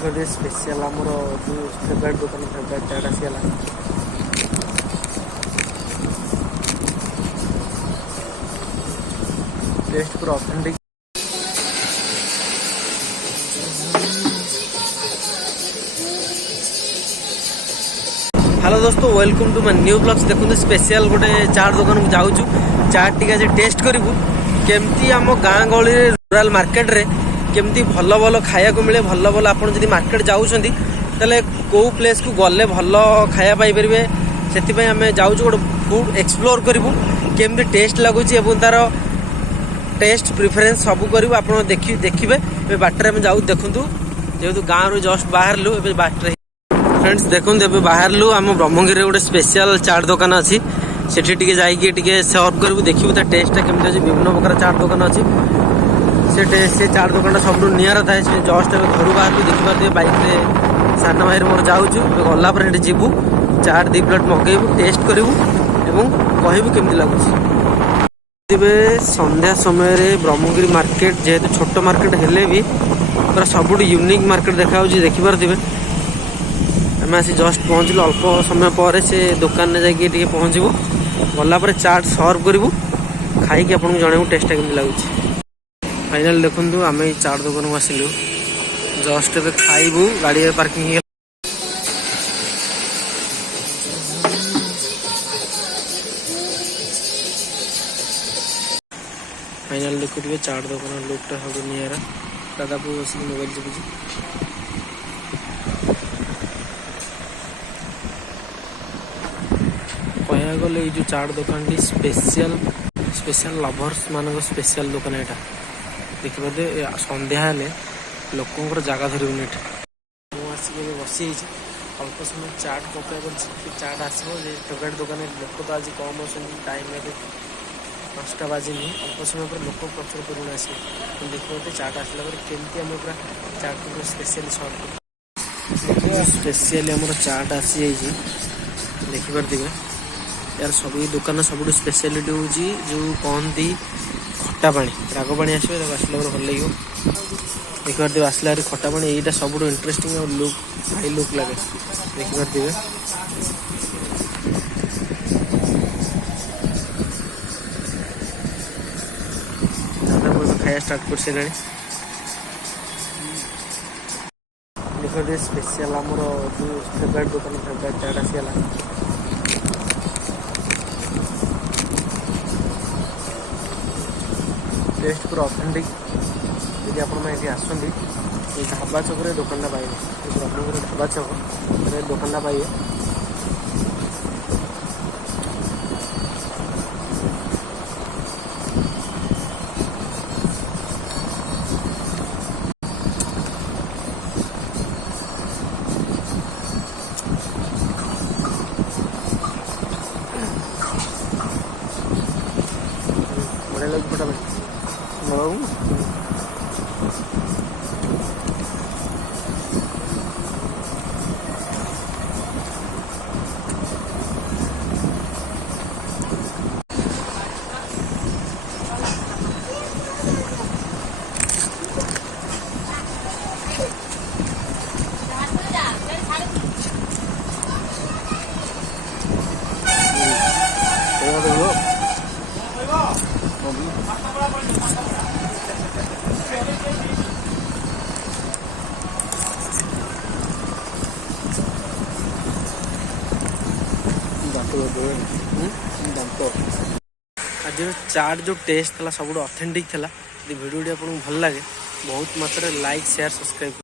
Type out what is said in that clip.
देखो स्पेशल आमर जो फेवरेट दुकान फेवरेट चाट आसीगला टेस्ट पूरा ऑथेंटिक। हेलो दोस्तों, welcome to my new blogs. देखो स्पेशल गोटे चाट दुकान को जाऊँ, चाट टी टेस्ट करूँ केमती आम गाँ गहली रूराल मार्केट रे केमती भल भल खाया को मिले। भल भल आप मार्केट जाऊँगी तेल कौ प्लेस को गले भल खाया पाइपर से आम जाऊँ गोटे फूड एक्सप्लोर करूँ केमती टेस्ट लगुच तार टेस्ट प्रिफरेन्स सब करूँ। आप देखिए बाटर में जाऊ देखूँ जेहेतु गाँव रू जस्ट बाहरलु बाटर फ्रेंड्स देखते ए बाहरलु आम ब्रह्मगिरी गोटे स्पेशल चाट दुकान अच्छी सेठी जाइए सर्व करूँ देखिए ता टेस्टा केमती अच्छी। विभिन्न प्रकार चाट दुकान अच्छी से चाट दुकान सब निरा थाए से जस्ट घर बाहर देखिए बाइक सान भाई मोर जाऊँ गला जीवु चाट 2 प्लेट मगेबू टेस्ट करूँ एवं कहबू केमती लगुच। संध्या समय ब्रह्मगिरी मार्केट जेहेतु छोट मार्केट हेले भी पूरा सब यूनिक मार्केट देखा देखिपे आम आसी जस्ट पहुँचलु अल्प समय पर से दुकान में जाइए पहुँचबू गला चाट सर्व करूँ खाई आपको जनइबू टेस्ट केमती लगुच। फाइनाल देखु आम चाट दुकान को आसिलु जस्ट ए खाइबू गाड़ी पार्किंग फाइनाल देखुए चाट दुकान लुकटा सब निरा दादा पु बस मोबाइल चुपुची कह गले ये जो चाट दुकान टी स्पेशल लभर्स मान स्पेशल दुकान यहाँ देखिए संध्या हेले लोक जगह धरबनी मुझे बसी अल्प समय चाट पकड़ चाट आसो फेवरेट दुकान लोक तो आज कम अच्छे टाइम 5टा बाजिनी अल्प समय पर लोक प्रचुर परिमाण आसो देखिए चाट आसला केमती आम पूरा चाट को स्पेशली सर्व स्पेशली आम चाट आसी देखिपे यार सब दुकान सब स्पेशलिटी हूँ जो कहती खट्टा पानी राग पानी आसला भल लगे देखिपे आसला खट्टा पानी यहीटा सब इंटरेस्टिंग और लुक हाई लुक लगे देखिपे खाया स्टार्ट कर सारे देखिए स्पेशल आमर जो फेवरेट दुकान फेवरेट चाट आसीगला टेस्ट पूरा ऑथेंटिक। यदि आप आसती ढाबा छक दुकान पाइबे ब्रह्मगिरी ढाबा छक दुकान पाइबे बढ़िया लगे फटाफट आज चाट जो टेस्ट था सब ऑथेंटिक था। वीडियो आपको भल लगे बहुत मात्रा लाइक शेयर सब्सक्राइब।